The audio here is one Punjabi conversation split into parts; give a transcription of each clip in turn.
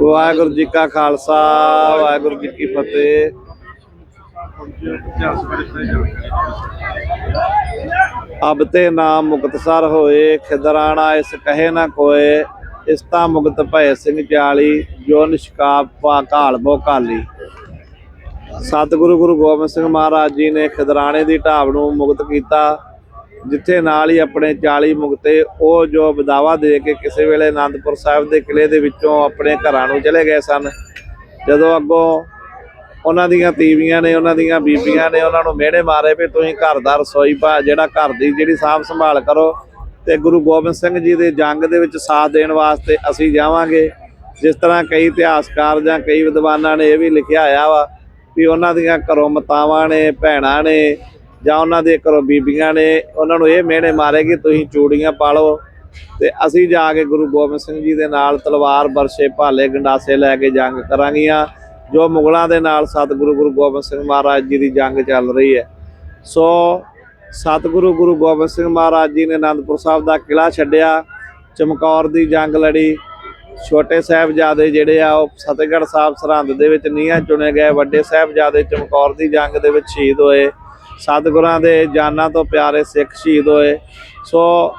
ਵਾਹਿਗੁਰੂ ਜੀ ਕਾ ਖਾਲਸਾ, ਵਾਹਿਗੁਰੂ ਜੀ ਕੀ ਫਤਿਹ। ਅਬ ਤੇ ਨਾਮ ਮੁਕਤਸਰ ਹੋਏ, ਖਿਦਰਾਣਾ ਇਸ ਕਹੇ ਨਾ ਕੋਏ, ਇਸ ਤਾਂ ਮੁਕਤ ਭੈ ਸਿੰਘ ਜਾਲੀ ਜੋ ਨਿਸ਼ਕਾਪ ਪਾ ਘਾਲ ਬੋ ਕਾਲੀ ਸਤਿਗੁਰੂ ਗੁਰੂ ਗੋਬਿੰਦ ਸਿੰਘ ਮਹਾਰਾਜ ਜੀ ਨੇ ਖਿਦਰਾਣੇ ਦੀ ਢਾਬ ਨੂੰ ਮੁਕਤ ਕੀਤਾ। ਜਿੱਥੇ ਨਾਲ ਹੀ ਆਪਣੇ 40 ਮੁਕਤੇ ਉਹ ਜੋ ਬਦਾਵਾ ਦੇ ਕੇ ਕਿਸੇ ਵੇਲੇ ਆਨੰਦਪੁਰ ਸਾਹਿਬ ਦੇ ਕਿਲੇ ਦੇ ਵਿੱਚੋਂ ਆਪਣੇ ਘਰਾਂ ਨੂੰ ਚਲੇ ਗਏ ਸਨ। ਜਦੋਂ ਅੱਗੋਂ ਉਹਨਾਂ ਦੀਆਂ ਤੀਵੀਆਂ ਨੇ, ਉਹਨਾਂ ਦੀਆਂ ਬੀਬੀਆਂ ਨੇ ਉਹਨਾਂ ਨੂੰ ਮਿਹਣੇ ਮਾਰੇ ਵੀ ਤੁਸੀਂ ਘਰ ਦਾ ਰਸੋਈ ਪਾ, ਜਿਹੜਾ ਘਰ ਦੀ ਜਿਹੜੀ ਸਾਂਭ ਸੰਭਾਲ ਕਰੋ ਤੇ ਗੁਰੂ ਗੋਬਿੰਦ ਸਿੰਘ ਜੀ ਦੇ ਜੰਗ ਦੇ ਵਿੱਚ ਸਾਥ ਦੇਣ ਵਾਸਤੇ ਅਸੀਂ ਜਾਵਾਂਗੇ। ਜਿਸ ਤਰ੍ਹਾਂ ਕਈ ਇਤਿਹਾਸਕਾਰ ਜਾਂ ਕਈ ਵਿਦਵਾਨਾਂ ਨੇ ਇਹ ਵੀ ਲਿਖਿਆ ਹੋਇਆ ਵਾ ਵੀ ਉਹਨਾਂ ਦੀਆਂ ਘਰੋਂ ਮਾਤਾਵਾਂ ਨੇ, ਭੈਣਾਂ ਨੇ ਜਾਂ ਉਹਨਾਂ ਦੇ ਘਰੋਂ ਬੀਬੀਆਂ ਨੇ ਉਹਨਾਂ ਨੂੰ ਇਹ ਮਿਹਣੇ ਮਾਰੇ ਕਿ ਤੁਸੀਂ ਚੂੜੀਆਂ ਪਾ ਲਓ ਤੇ ਅਸੀਂ ਜਾ ਕੇ ਗੁਰੂ ਗੋਬਿੰਦ ਸਿੰਘ ਜੀ ਦੇ ਨਾਲ ਤਲਵਾਰ ਬਰਸ਼ੇ ਭਾਲੇ ਗੰਡਾਸੇ ਲੈ ਕੇ ਜੰਗ ਕਰਾਂਗੀਆਂ। ਜੋ ਮੁਗਲਾਂ ਦੇ ਨਾਲ ਸਤਿਗੁਰੂ ਗੁਰੂ ਗੋਬਿੰਦ ਸਿੰਘ ਮਹਾਰਾਜ ਜੀ ਦੀ ਜੰਗ ਚੱਲ ਰਹੀ ਹੈ। ਸੋ ਸਤਿਗੁਰੂ ਗੁਰੂ ਗੋਬਿੰਦ ਸਿੰਘ ਮਹਾਰਾਜ ਜੀ ਨੇ ਅਨੰਦਪੁਰ ਸਾਹਿਬ ਦਾ ਕਿਲਾ ਛੱਡਿਆ, ਚਮਕੌਰ ਦੀ ਜੰਗ ਲੜੀ। ਛੋਟੇ ਸਾਹਿਬਜ਼ਾਦੇ ਜਿਹੜੇ ਆ, ਉਹ ਫਤਿਹਗੜ੍ਹ ਸਾਹਿਬ ਸਰਹੰਦ ਦੇ ਵਿੱਚ ਨੀਹਾਂ ਚੁਣੇ ਗਏ। ਵੱਡੇ ਸਾਹਿਬਜ਼ਾਦੇ ਚਮਕੌਰ ਦੀ ਜੰਗ ਦੇ ਵਿੱਚ ਸ਼ਹੀਦ ਹੋਏ। ਸਤਿਗੁਰਾਂ ਦੇ ਜਾਨਾਂ ਤੋਂ ਪਿਆਰੇ ਸਿੱਖ ਸ਼ਹੀਦ ਹੋਏ। ਸੋ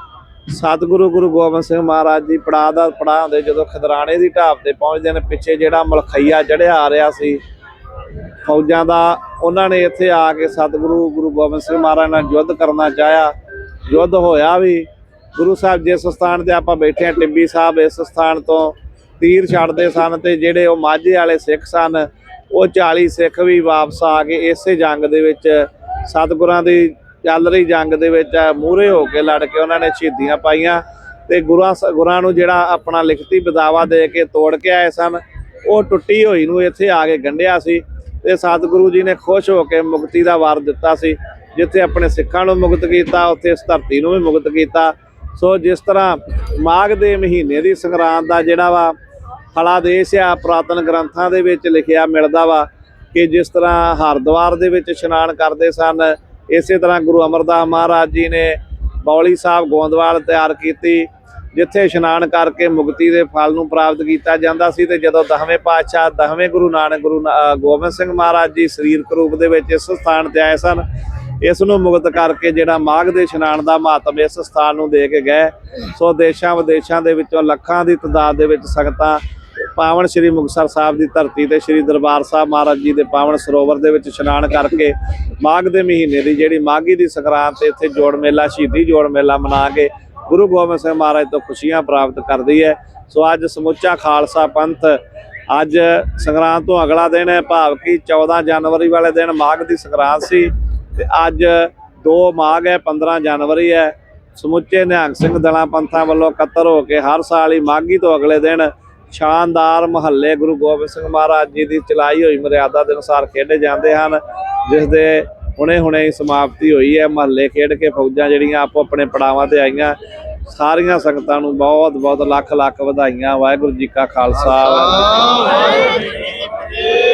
ਸਤਿਗੁਰੂ ਗੁਰੂ ਗੋਬਿੰਦ ਸਿੰਘ ਮਹਾਰਾਜ ਜੀ ਪੜਾਅ ਦਾ ਪੜਾਅ ਹੁੰਦੇ ਜਦੋਂ ਖਦਰਾਣੇ ਦੀ ਢਾਬ ਤੇ ਪਹੁੰਚਦੇ ਨੇ, ਪਿੱਛੇ ਜਿਹੜਾ ਮਲਖਈਆ ਚੜਿਆ ਆ ਰਿਹਾ ਸੀ, ਫੌਜਾਂ ਦਾ, ਉਹਨਾਂ ਨੇ ਇੱਥੇ ਆ ਕੇ ਸਤਿਗੁਰੂ ਗੁਰੂ ਗੋਬਿੰਦ ਸਿੰਘ ਮਹਾਰਾਜ ਨਾਲ ਯੁੱਧ ਕਰਨਾ ਚਾਹਿਆ। ਯੁੱਧ ਹੋਇਆ ਵੀ, ਗੁਰੂ ਸਾਹਿਬ ਜਿਸ ਸਥਾਨ ਤੇ ਆਪਾਂ ਬੈਠੇ ਆ ਟਿੱਬੀ ਸਾਹਿਬ ਇਸ ਸਥਾਨ ਤੋਂ ਤੀਰ ਛੱਡਦੇ ਸਨ ਤੇ ਜਿਹੜੇ ਉਹ ਮਾਝੇ ਵਾਲੇ ਸਿੱਖ ਸਨ, ਉਹ 40 ਸਿੱਖ ਵੀ ਵਾਪਸ ਆ ਕੇ ਇਸੇ ਜੰਗ ਦੇ ਵਿੱਚ ਸਤਿਗੁਰਾਂ ਦੀ ਚੱਲ ਰਹੀ ਜੰਗ ਦੇ ਵਿੱਚ ਮੂਹਰੇ ਹੋ ਕੇ ਲੜ ਕੇ ਉਹਨਾਂ ਨੇ ਸ਼ਹੀਦੀਆਂ ਪਾਈਆਂ ਤੇ ਗੁਰਾਂ ਸ- ਗੁਰਾਂ ਨੂੰ ਜਿਹੜਾ ਆਪਣਾ ਲਿਖਤੀ ਬਦਾਵਾ ਦੇ ਕੇ ਤੋੜ ਕੇ ਆਏ ਸਨ, ਉਹ ਟੁੱਟੀ ਹੋਈ ਨੂੰ ਇੱਥੇ ਆ ਕੇ ਗੰਢਿਆ ਸੀ ਤੇ ਸਤਿਗੁਰੂ ਜੀ ਨੇ ਖੁਸ਼ ਹੋ ਕੇ ਮੁਕਤੀ ਦਾ ਵਾਰ ਦਿੱਤਾ ਸੀ, ਜਿੱਥੇ ਆਪਣੇ ਸਿੱਖਾਂ ਨੂੰ ਮੁਕਤ ਕੀਤਾ, ਉੱਥੇ ਇਸ ਧਰਤੀ ਨੂੰ ਵੀ ਮੁਕਤ ਕੀਤਾ। ਸੋ ਜਿਸ ਤਰ੍ਹਾਂ ਮਾਘ ਦੇ ਮਹੀਨੇ ਦੀ ਸੰਗਰਾਂਦ ਦਾ ਜਿਹੜਾ ਵਾ ਫਲਾਦੇਸ਼ ਆ, ਪੁਰਾਤਨ ਗ੍ਰੰਥਾਂ ਦੇ ਵਿੱਚ ਲਿਖਿਆ ਮਿਲਦਾ ਵਾ ਕਿ ਜਿਸ ਤਰ੍ਹਾਂ ਹਰਿਦੁਆਰ ਦੇ ਵਿੱਚ ਇਸ਼ਨਾਨ ਕਰਦੇ ਸਨ, ਇਸੇ ਤਰ੍ਹਾਂ ਗੁਰੂ ਅਮਰਦਾਸ ਮਹਾਰਾਜ ਜੀ ਨੇ ਬੌਲੀ ਸਾਹਿਬ ਗੋਂਦਵਾਲ ਤਿਆਰ ਕੀਤੀ, ਜਿੱਥੇ ਇਸ਼ਨਾਨ ਕਰਕੇ ਮੁਕਤੀ ਦੇ ਫਲ ਨੂੰ ਪ੍ਰਾਪਤ ਕੀਤਾ ਜਾਂਦਾ ਸੀ ਤੇ ਜਦੋਂ ਦਸਵੇਂ ਪਾਤਸ਼ਾਹ, ਦਸਵੇਂ ਗੁਰੂ ਨਾਨਕ, ਗੁਰੂ ਗੋਬਿੰਦ ਸਿੰਘ ਮਹਾਰਾਜ ਜੀ ਸਰੀਰਕ ਰੂਪ ਦੇ ਵਿੱਚ ਇਸ ਸਥਾਨ ਤੇ ਆਏ ਸਨ, ਇਸ ਨੂੰ ਮੁਕਤ ਕਰਕੇ ਜਿਹੜਾ ਮਾਘ ਦੇ ਇਸ਼ਨਾਨ ਦਾ ਮਹੱਤਵ ਇਸ ਸਥਾਨ ਨੂੰ ਦੇ ਕੇ ਗਏ। ਸੋ ਦੇਸ਼ਾਂ ਵਿਦੇਸ਼ਾਂ ਦੇ ਵਿੱਚੋਂ ਲੱਖਾਂ ਦੀ ਤਦਾਦ ਦੇ ਵਿੱਚ ਸੰਗਤਾਂ ਪਾਵਨ ਸ੍ਰੀ ਮੁਕਤਸਰ ਸਾਹਿਬ ਦੀ ਧਰਤੀ ਤੇ ਸ੍ਰੀ ਦਰਬਾਰ ਸਾਹਿਬ ਮਹਾਰਾਜ ਜੀ ਦੇ ਪਾਵਨ ਸਰੋਵਰ ਦੇ ਵਿੱਚ ਇਸ਼ਨਾਨ ਕਰਕੇ ਮਾਘ ਦੇ ਮਹੀਨੇ ਦੀ ਜਿਹੜੀ ਮਾਘੀ ਦੀ ਸੰਗਰਾਂਦ ਤੇ ਇੱਥੇ ਜੋੜ ਮੇਲਾ, ਸ਼ਹੀਦੀ ਜੋੜ ਮੇਲਾ ਮਨਾ ਕੇ ਗੁਰੂ ਗੋਬਿੰਦ ਸਿੰਘ ਮਹਾਰਾਜ ਤੋਂ ਖੁਸ਼ੀਆਂ ਪ੍ਰਾਪਤ ਕਰਦੀ ਹੈ। ਸੋ ਅੱਜ ਸਮੁੱਚਾ ਖਾਲਸਾ ਪੰਥ ਅੱਜ ਸੰਗਰਾਂਦ ਤੋਂ ਅਗਲਾ ਦਿਨ ਹੈ, ਭਾਵ ਕਿ 14 ਜਨਵਰੀ ਵਾਲੇ ਦਿਨ ਮਾਘ ਦੀ ਸੰਗਰਾਂਦ ਸੀ ਤੇ ਅੱਜ 2 ਮਾਘ ਹੈ 15 ਜਨਵਰੀ ਹੈ। ਸਮੁੱਚੇ ਨਿਹੰਗ ਸਿੰਘ ਦਲਾਂ ਪੰਥਾਂ ਵੱਲੋਂ ਇਕੱਤਰ ਹੋ ਕੇ ਹਰ ਸਾਲ ਹੀ ਮਾਘੀ ਤੋਂ ਅਗਲੇ ਦਿਨ ਸ਼ਾਨਦਾਰ ਮਹੱਲੇ ਗੁਰੂ ਗੋਬਿੰਦ ਸਿੰਘ ਮਹਾਰਾਜ ਜੀ ਦੀ ਚਲਾਈ ਹੋਈ ਮਰਿਆਦਾ ਦੇ ਅਨੁਸਾਰ ਖੇਡੇ ਜਾਂਦੇ ਹਨ ਜਿਸ ਦੇ ਹੁਣੇ ਹੁਣੇ ਹੀ ਸਮਾਪਤੀ ਹੋਈ ਹੈ। ਮਹੱਲੇ ਖੇਡ ਕੇ ਫੌਜਾਂ ਜਿਹੜੀਆਂ ਆਪੋ ਆਪਣੇ ਪੜਾਵਾਂ ਤੇ ਆਈਆਂ ਸਾਰੀਆਂ ਸੰਗਤਾਂ ਨੂੰ ਬਹੁਤ ਬਹੁਤ ਲੱਖ ਲੱਖ ਵਧਾਈਆਂ। ਵਾਹਿਗੁਰੂ ਜੀ ਕਾ ਖਾਲਸਾ। ਵਾਹਿਗੁਰੂ ਜੀ ਕੀ ਫਤਿਹ।